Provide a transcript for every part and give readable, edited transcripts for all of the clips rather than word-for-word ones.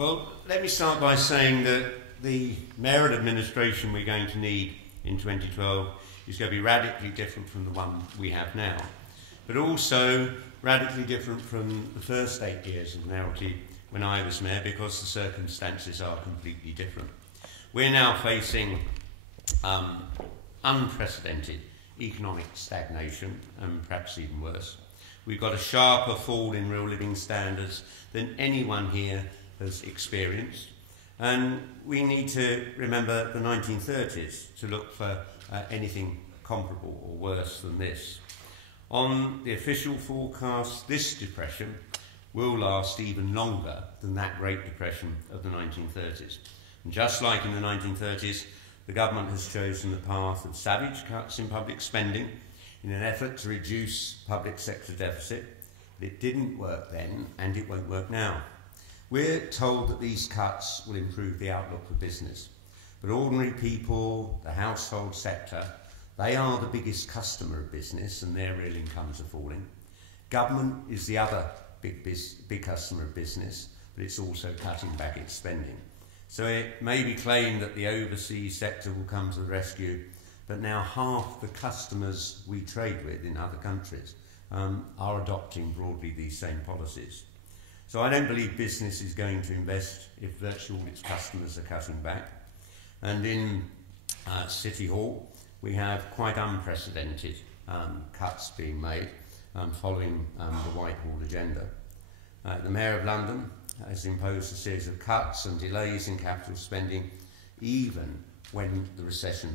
Well, let me start by saying that the mayoral administration we're going to need in 2012 is going to be radically different from the one we have now, but also radically different from the first 8 years of mayoralty when I was mayor, because the circumstances are completely different. We're now facing unprecedented economic stagnation, and perhaps even worse. We've got a sharper fall in real living standards than anyone here has experienced, and we need to remember the 1930s to look for anything comparable or worse than this. On the official forecast, this depression will last even longer than that Great Depression of the 1930s. And just like in the 1930s, the government has chosen the path of savage cuts in public spending in an effort to reduce public sector deficit. But it didn't work then, and it won't work now. We're told that these cuts will improve the outlook for business, but ordinary people, the household sector, they are the biggest customer of business, and their real incomes are falling. Government is the other big customer of business, but it's also cutting back its spending. So it may be claimed that the overseas sector will come to the rescue, but now half the customers we trade with in other countries are adopting broadly these same policies. So I don't believe business is going to invest if virtually all its customers are cutting back. And in City Hall, we have quite unprecedented cuts being made following the Whitehall agenda. The Mayor of London has imposed a series of cuts and delays in capital spending, even when the recession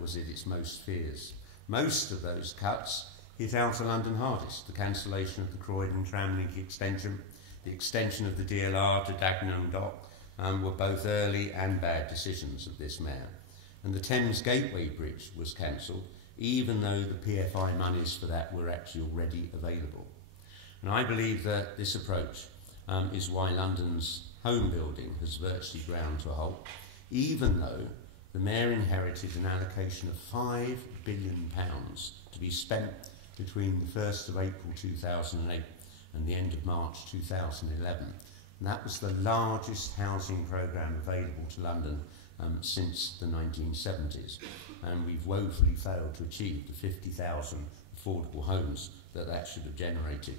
was at its most fierce. Most of those cuts hit Outer London hardest: the cancellation of the Croydon Tramlink extension, the extension of the DLR to Dagenham Dock were both early and bad decisions of this mayor. And the Thames Gateway Bridge was cancelled, even though the PFI monies for that were actually already available. And I believe that this approach is why London's home building has virtually ground to a halt, even though the mayor inherited an allocation of £5 billion to be spent between the 1st of April 2008 and the end of March 2011. And that was the largest housing programme available to London since the 1970s. And we've woefully failed to achieve the 50,000 affordable homes that should have generated.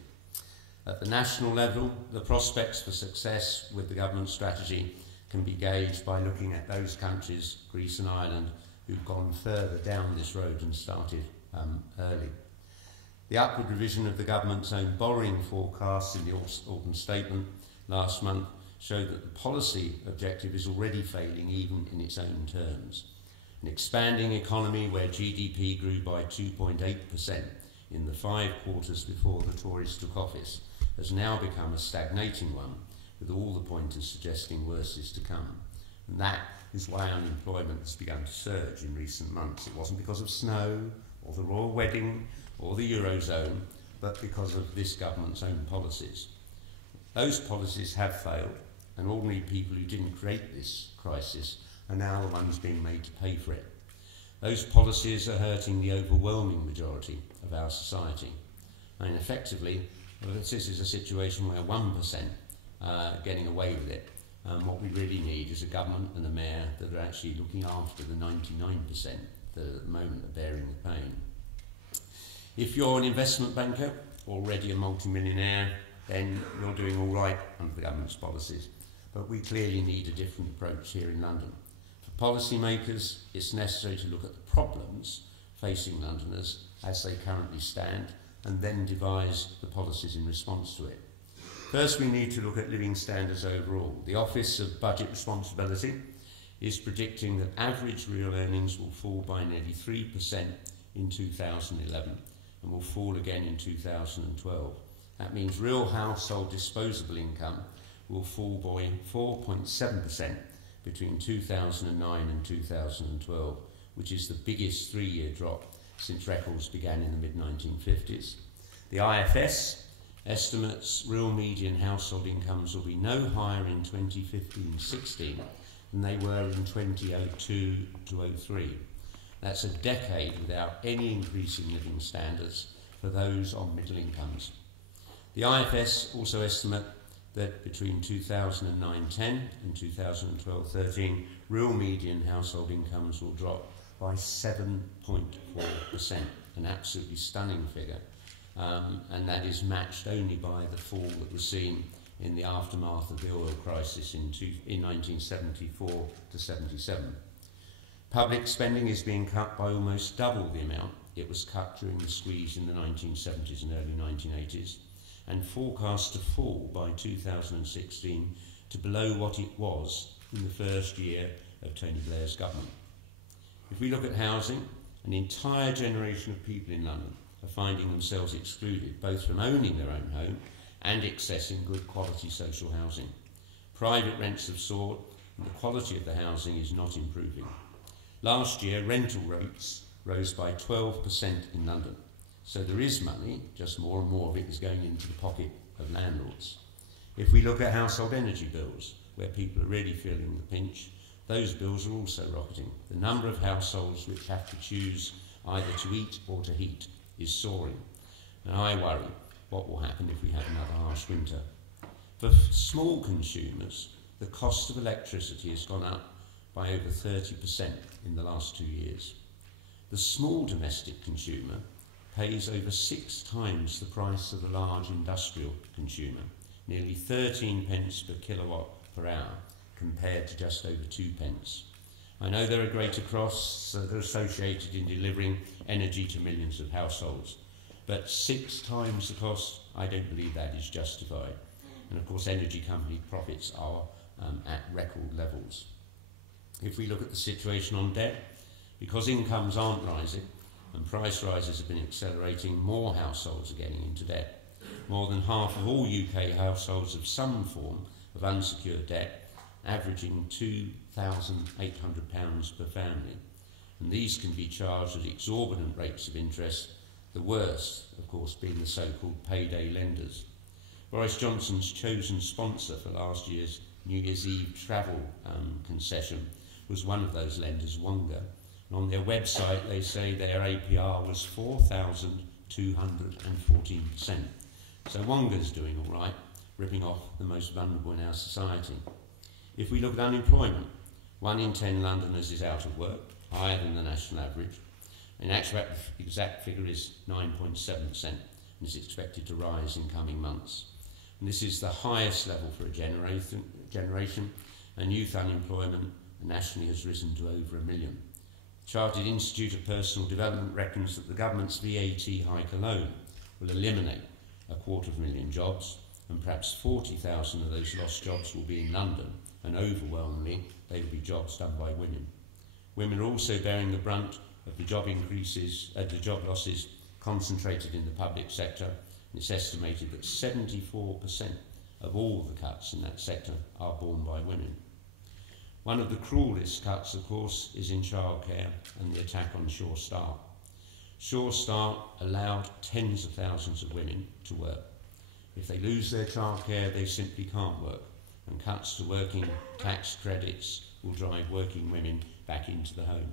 At the national level, the prospects for success with the government strategy can be gauged by looking at those countries, Greece and Ireland, who've gone further down this road and started early. The upward revision of the government's own borrowing forecasts in the autumn statement last month showed that the policy objective is already failing even in its own terms. An expanding economy where GDP grew by 2.8% in the 5 quarters before the Tories took office has now become a stagnating one, with all the pointers suggesting worse is to come. And that is why unemployment has begun to surge in recent months. It wasn't because of snow or the royal wedding or the Eurozone, but because of this government's own policies. Those policies have failed, and ordinary people who didn't create this crisis are now the ones being made to pay for it. Those policies are hurting the overwhelming majority of our society. And effectively, this is a situation where 1% are getting away with it. What we really need is a government and a mayor that are actually looking after the 99% that at the moment are bearing the pain. If you're an investment banker, already a multimillionaire, then you're doing all right under the government's policies. But we clearly need a different approach here in London. For policymakers, it's necessary to look at the problems facing Londoners as they currently stand, and then devise the policies in response to it. First, we need to look at living standards overall. The Office of Budget Responsibility is predicting that average real earnings will fall by nearly 3% in 2011 and will fall again in 2012. That means real household disposable income will fall by 4.7% between 2009 and 2012, which is the biggest 3-year drop since records began in the mid-1950s. The IFS estimates real median household incomes will be no higher in 2015-16 than they were in 2002 to 03. That's a decade without any increase in living standards for those on middle incomes. The IFS also estimate that between 2009-10 and 2012-13, real median household incomes will drop by 7.4%, an absolutely stunning figure, and that is matched only by the fall that was seen in the aftermath of the oil crisis in 1974 to 77. Public spending is being cut by almost double the amount it was cut during the squeeze in the 1970s and early 1980s, and forecast to fall by 2016 to below what it was in the first year of Tony Blair's government. If we look at housing, an entire generation of people in London are finding themselves excluded, both from owning their own home and accessing good quality social housing. Private rents have soared, and the quality of the housing is not improving. Last year, rental rates rose by 12% in London. So there is money, just more and more of it is going into the pocket of landlords. If we look at household energy bills, where people are really feeling the pinch, those bills are also rocketing. The number of households which have to choose either to eat or to heat is soaring. And I worry what will happen if we have another harsh winter. For small consumers, the cost of electricity has gone up by over 30% in the last 2 years. The small domestic consumer pays over 6 times the price of the large industrial consumer, nearly 13 pence per kilowatt per hour, compared to just over 2 pence. I know there are greater costs that are associated in delivering energy to millions of households, but 6 times the cost, I don't believe that is justified. And of course, energy company profits are at record levels. If we look at the situation on debt, because incomes aren't rising and price rises have been accelerating, more households are getting into debt. More than half of all UK households have some form of unsecured debt, averaging £2,800 per family. And these can be charged at exorbitant rates of interest, the worst, of course, being the so-called payday lenders. Boris Johnson's chosen sponsor for last year's New Year's Eve travel concession was one of those lenders, Wonga. And on their website, they say their APR was 4,214%. So Wonga's doing all right, ripping off the most vulnerable in our society. If we look at unemployment, 1 in 10 Londoners is out of work, higher than the national average. In actual fact, the exact figure is 9.7% and is expected to rise in coming months. And this is the highest level for a generation, and youth unemployment nationally has risen to over 1 million. The Chartered Institute of Personal Development reckons that the government's VAT hike alone will eliminate 250,000 jobs, and perhaps 40,000 of those lost jobs will be in London, and overwhelmingly they will be jobs done by women. Women are also bearing the brunt of the job losses concentrated in the public sector, and it's estimated that 74% of all the cuts in that sector are borne by women. One of the cruelest cuts, of course, is in childcare and the attack on Sure Start. Sure Start allowed tens of thousands of women to work. If they lose their childcare, they simply can't work, and cuts to working tax credits will drive working women back into the home.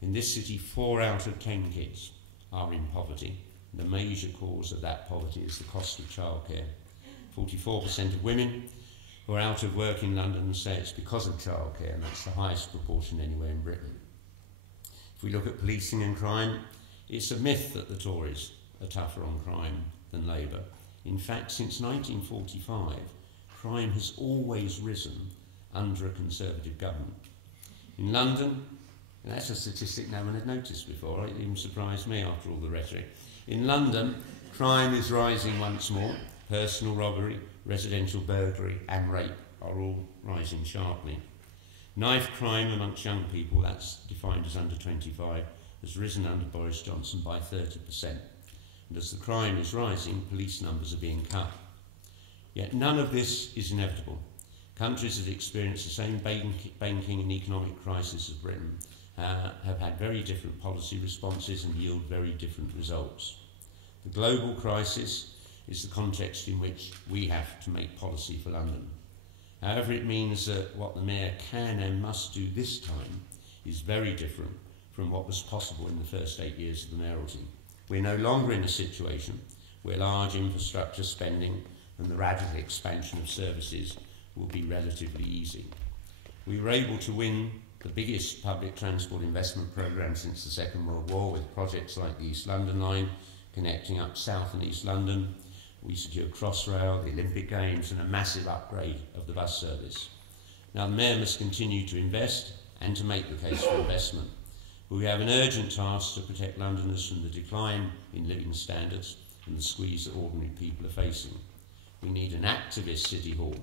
In this city, 4 out of 10 kids are in poverty. The major cause of that poverty is the cost of childcare. 44% of women who are out of work in London say it's because of childcare, and that's the highest proportion anywhere in Britain. If we look at policing and crime, it's a myth that the Tories are tougher on crime than Labour. In fact, since 1945, crime has always risen under a Conservative government. In London, and that's a statistic no one had noticed before, it even surprised me after all the rhetoric. In London, crime is rising once more. Personal robbery, residential burglary and rape are all rising sharply. Knife crime amongst young people, that's defined as under 25, has risen under Boris Johnson by 30%. And as the crime is rising, police numbers are being cut. Yet none of this is inevitable. Countries that experience the same banking and economic crisis as Britain have had very different policy responses and yield very different results. The global crisis is the context in which we have to make policy for London. However, it means that what the Mayor can and must do this time is very different from what was possible in the first 8 years of the mayoralty. We're no longer in a situation where large infrastructure spending and the radical expansion of services will be relatively easy. We were able to win the biggest public transport investment programme since the Second World War with projects like the East London Line connecting up South and East London. We secured Crossrail, the Olympic Games and a massive upgrade of the bus service. Now the Mayor must continue to invest and to make the case for investment. But we have an urgent task to protect Londoners from the decline in living standards and the squeeze that ordinary people are facing. We need an activist City Hall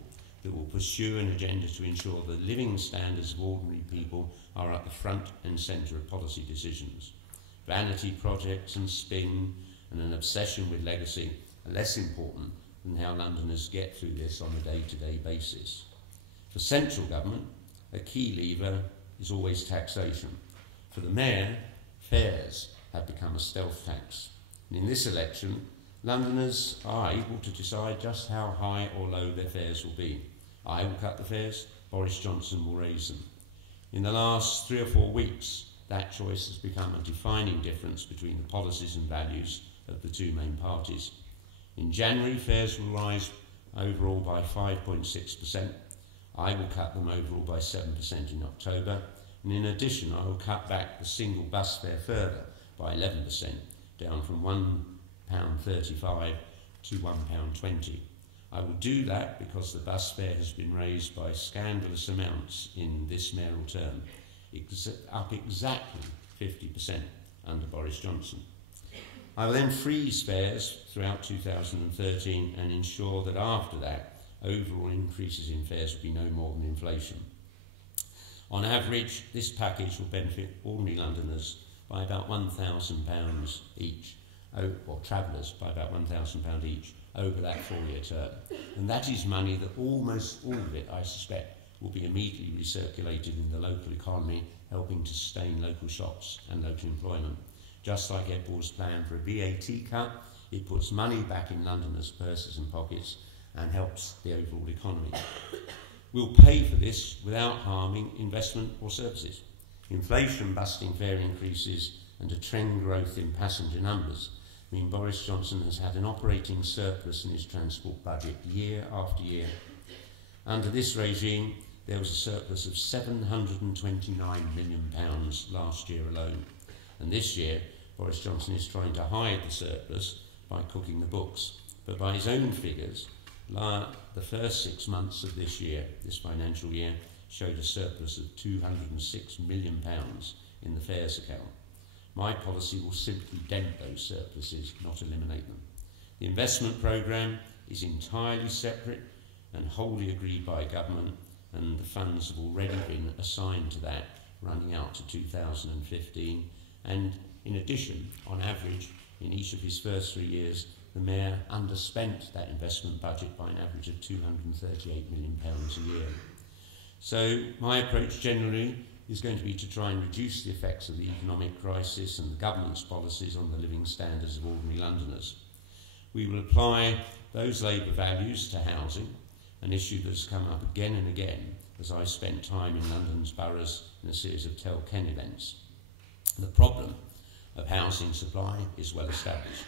that will pursue an agenda to ensure the living standards of ordinary people are at the front and centre of policy decisions. Vanity projects and spin and an obsession with legacy are less important than how Londoners get through this on a day-to-day basis. For central government, a key lever is always taxation. For the Mayor, fares have become a stealth tax. And in this election, Londoners are able to decide just how high or low their fares will be. I will cut the fares, Boris Johnson will raise them. In the last 3 or 4 weeks, that choice has become a defining difference between the policies and values of the two main parties. In January, fares will rise overall by 5.6%. I will cut them overall by 7% in October, and in addition I will cut back the single bus fare further by 11%, down from £1.35 to £1.20. I will do that because the bus fare has been raised by scandalous amounts in this mayoral term, up exactly 50% under Boris Johnson. I will then freeze fares throughout 2013 and ensure that after that, overall increases in fares will be no more than inflation. On average, this package will benefit ordinary Londoners by about £1,000 each, or travellers by about £1,000 each over that 4-year term. And that is money that almost all of it, I suspect, will be immediately recirculated in the local economy, helping to sustain local shops and local employment. Just like Ed Ward's plan for a VAT cut, it puts money back in Londoners' purses and pockets and helps the overall economy. We'll pay for this without harming investment or services. Inflation busting fare increases and a trend growth in passenger numbers mean Boris Johnson has had an operating surplus in his transport budget year after year. Under this regime, there was a surplus of £729 million last year alone. And this year, Boris Johnson is trying to hide the surplus by cooking the books. But by his own figures, the first 6 months of this year, this financial year, showed a surplus of £206 million in the fares account. My policy will simply dent those surpluses, not eliminate them. The investment programme is entirely separate and wholly agreed by government, and the funds have already been assigned to that, running out to 2015. And in addition, on average, in each of his first 3 years, the Mayor underspent that investment budget by an average of £238 million a year. So my approach generally is going to be to try and reduce the effects of the economic crisis and the government's policies on the living standards of ordinary Londoners. We will apply those Labour values to housing, an issue that has come up again and again as I spent time in London's boroughs in a series of Tell Ken events. The problem of housing supply is well established.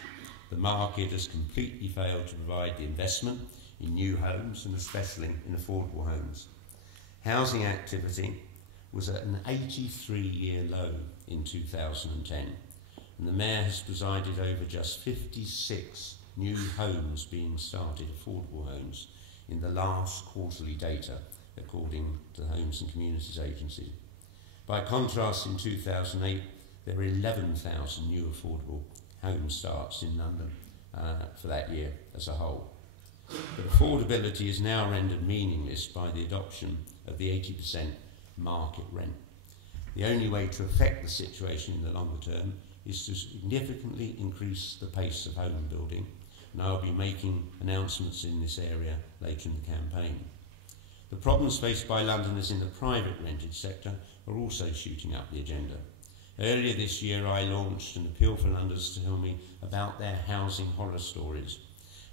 The market has completely failed to provide the investment in new homes and especially in affordable homes. Housing activity was at an 83-year low in 2010, and the Mayor has presided over just 56 new homes being started, affordable homes, in the last quarterly data, according to the Homes and Communities Agency. By contrast, in 2008, there were 11,000 new affordable home starts in London for that year as a whole. But affordability is now rendered meaningless by the adoption of the 80% market rent. The only way to affect the situation in the longer term is to significantly increase the pace of home building, and I'll be making announcements in this area later in the campaign. The problems faced by Londoners in the private rented sector are also shooting up the agenda. Earlier this year I launched an appeal for Londoners to tell me about their housing horror stories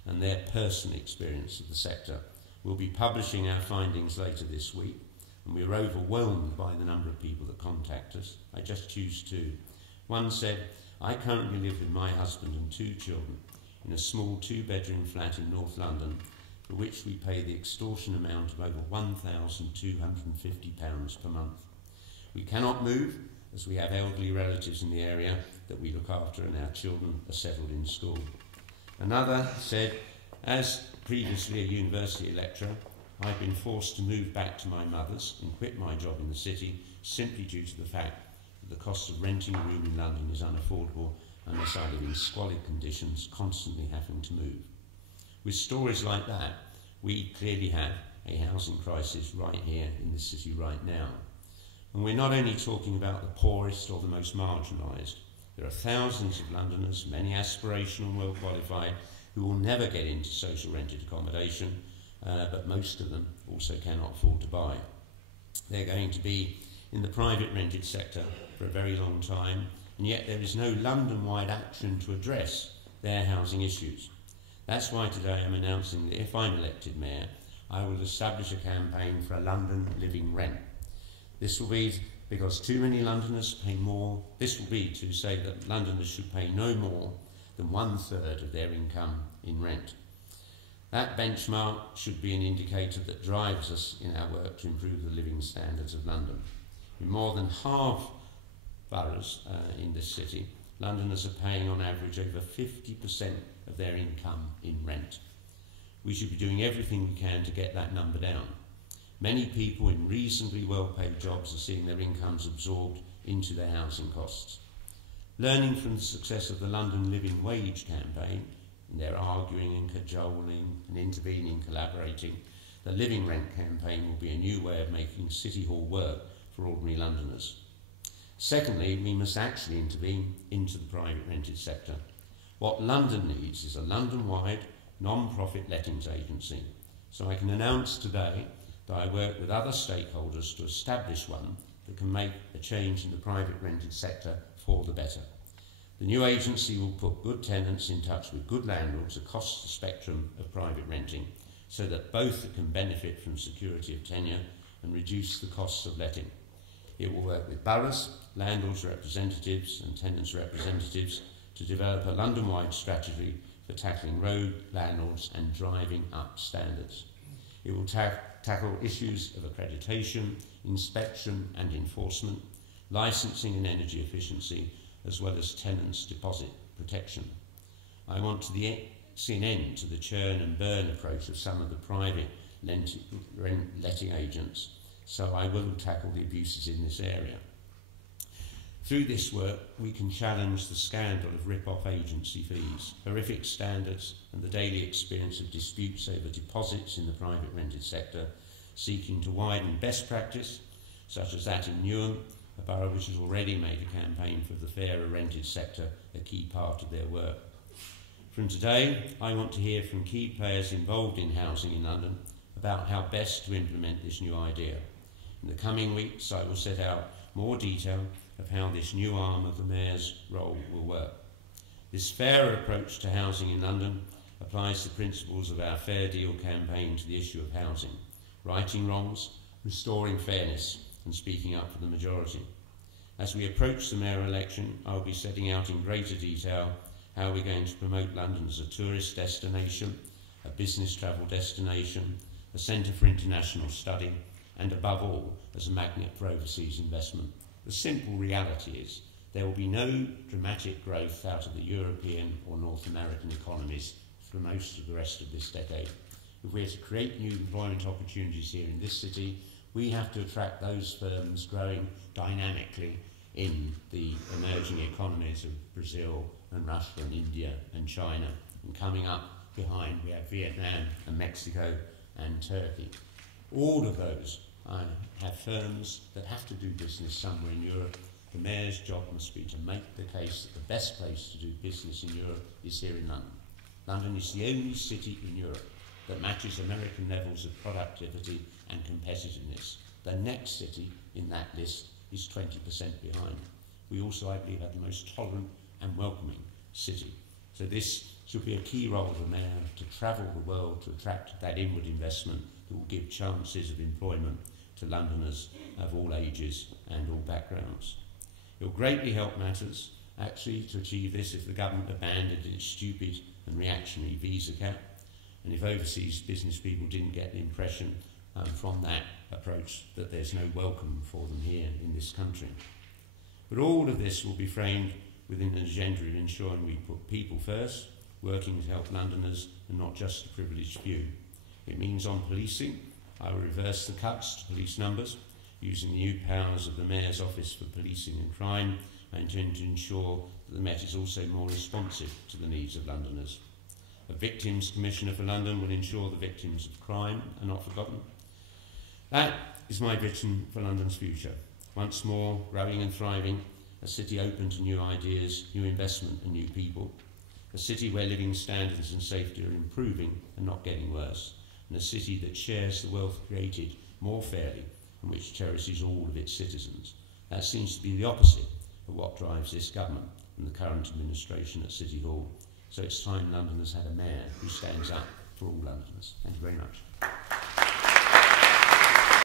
and their personal experience of the sector. We'll be publishing our findings later this week, and we were overwhelmed by the number of people that contact us. I just choose two. One said, I currently live with my husband and 2 children in a small 2-bedroom flat in North London, for which we pay the extortionate amount of over £1,250 per month. We cannot move as we have elderly relatives in the area that we look after and our children are settled in school. Another said, as previously a university lecturer, I've been forced to move back to my mother's and quit my job in the city simply due to the fact that the cost of renting a room in London is unaffordable unless I live in squalid conditions, constantly having to move. With stories like that, we clearly have a housing crisis right here in this city right now. And we're not only talking about the poorest or the most marginalised. There are thousands of Londoners, many aspirational and well qualified, who will never get into social rented accommodation, but most of them also cannot afford to buy. They're going to be in the private rented sector for a very long time, and yet there is no London-wide action to address their housing issues. That's why today I'm announcing that if I'm elected mayor, I will establish a campaign for a London living rent. This will be because too many Londoners pay more. This will be to say that Londoners should pay no more than 1/3 of their income in rent. That benchmark should be an indicator that drives us in our work to improve the living standards of London. In more than half boroughs in this city, Londoners are paying on average over 50% of their income in rent. We should be doing everything we can to get that number down. Many people in reasonably well-paid jobs are seeing their incomes absorbed into their housing costs. Learning from the success of the London Living Wage campaign, and their arguing and cajoling and intervening, collaborating, the Living Rent campaign will be a new way of making City Hall work for ordinary Londoners. Secondly, we must actually intervene into the private rented sector. What London needs is a London-wide, non-profit lettings agency. So I can announce today that I work with other stakeholders to establish one that can make a change in the private rented sector for the better. The new agency will put good tenants in touch with good landlords across the spectrum of private renting so that both can benefit from security of tenure and reduce the costs of letting. It will work with boroughs, landlords' representatives and tenants' representatives to develop a London-wide strategy for tackling road landlords and driving up standards. It will tackle issues of accreditation, inspection and enforcement, licensing and energy efficiency, as well as tenants' deposit protection. I want to see an end to the churn and burn approach of some of the private letting agents, so I will tackle the abuses in this area. Through this work, we can challenge the scandal of rip-off agency fees, horrific standards, and the daily experience of disputes over deposits in the private rented sector, seeking to widen best practice, such as that in Newham, a borough which has already made a campaign for the fairer rented sector a key part of their work. From today, I want to hear from key players involved in housing in London about how best to implement this new idea. In the coming weeks, I will set out more detail of how this new arm of the Mayor's role will work. This fairer approach to housing in London applies the principles of our Fair Deal campaign to the issue of housing, righting wrongs, restoring fairness, and speaking up for the majority. As we approach the mayoral election, I will be setting out in greater detail how we're going to promote London as a tourist destination, a business travel destination, a centre for international study, and above all, as a magnet for overseas investment. The simple reality is there will be no dramatic growth out of the European or North American economies for most of the rest of this decade. If we're to create new employment opportunities here in this city, we have to attract those firms growing dynamically in the emerging economies of Brazil and Russia and India and China. And coming up behind, we have Vietnam and Mexico and Turkey. All of those have firms that have to do business somewhere in Europe. The Mayor's job must be to make the case that the best place to do business in Europe is here in London. London is the only city in Europe that matches American levels of productivity and competitiveness. The next city in that list is 20% behind. We also, I believe, have the most tolerant and welcoming city. So this should be a key role of the Mayor to travel the world to attract that inward investment that will give chances of employment to Londoners of all ages and all backgrounds. It will greatly help matters, actually, to achieve this if the government abandoned its stupid and reactionary visa cap And if overseas business people didn't get the impression from that approach that there's no welcome for them here in this country. But all of this will be framed within an agenda of ensuring we put people first, working to help Londoners and not just a privileged few. It means on policing, I will reverse the cuts to police numbers, using the new powers of the Mayor's Office for Policing and Crime. I intend to ensure that the Met is also more responsive to the needs of Londoners. A Victims Commissioner for London will ensure the victims of crime are not forgotten. That is my vision for London's future. Once more, growing and thriving, a city open to new ideas, new investment and new people. A city where living standards and safety are improving and not getting worse. And a city that shares the wealth created more fairly and which cherishes all of its citizens. That seems to be the opposite of what drives this government and the current administration at City Hall. So it's time Londoners had a mayor who stands up for all Londoners. Thank you very much.